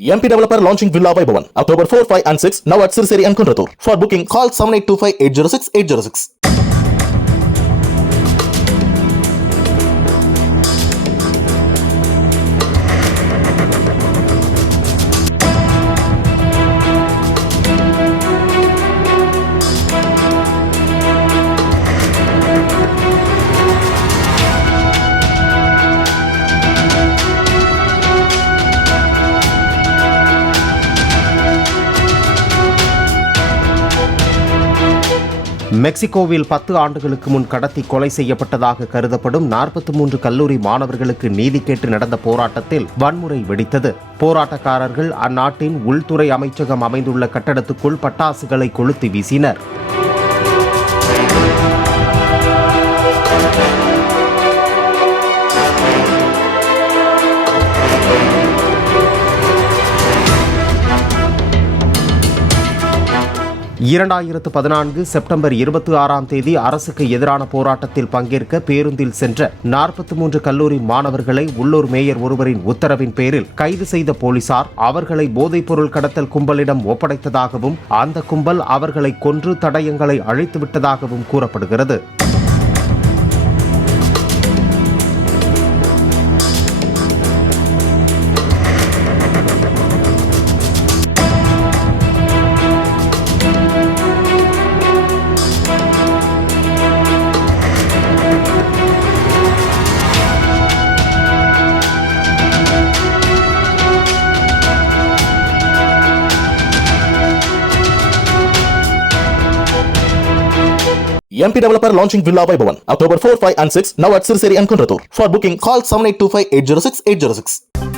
MP Developer launching Villa Vaibhavan October 4, 5 and 6 now at Sirseri and Kunratur. For booking call 7825806806. மெக்சிகோவில் 10 ஆண்டுகளுக்கு முன் கடத்தி கொலை செய்யப்பட்டதாக கருதப்படும் 43 கல்லூரி மாணவர்களுக்கு நீதி கேட்டு நடந்த போராட்டத்தில் வன்முறை வெடித்தது. போராட்டக்காரர்கள் அந்நாட்டின் உள்துறை அமைச்சகம் அமைந்துள்ள கட்டடத்துக்குள் பட்டாசுகளை கொளுத்தி வீசினர். செப்டம்பர் 26 அரசுக்கு எதிரான போராட்டத்தில் பங்கேற்க பேருந்தில் சென்ற 43 கல்லூரி மாணவர்களை உள்ளூர் மேயர் ஒருவரின் உத்தரவின் பேரில் கைது செய்த போலீசார் அவர்களை போதைப்பொருள் கடத்தல் கும்பலிடம் ஒப்படைத்ததாகவும் அந்த கும்பல் அவர்களை கொன்று தடயங்களை அழித்துவிட்டதாகவும் கூறப்படுகிறது. MP Developer launching Villa Vaibhavan October 4, 5 and 6 now at Sirseri and Kunratur. For booking call 7825806806.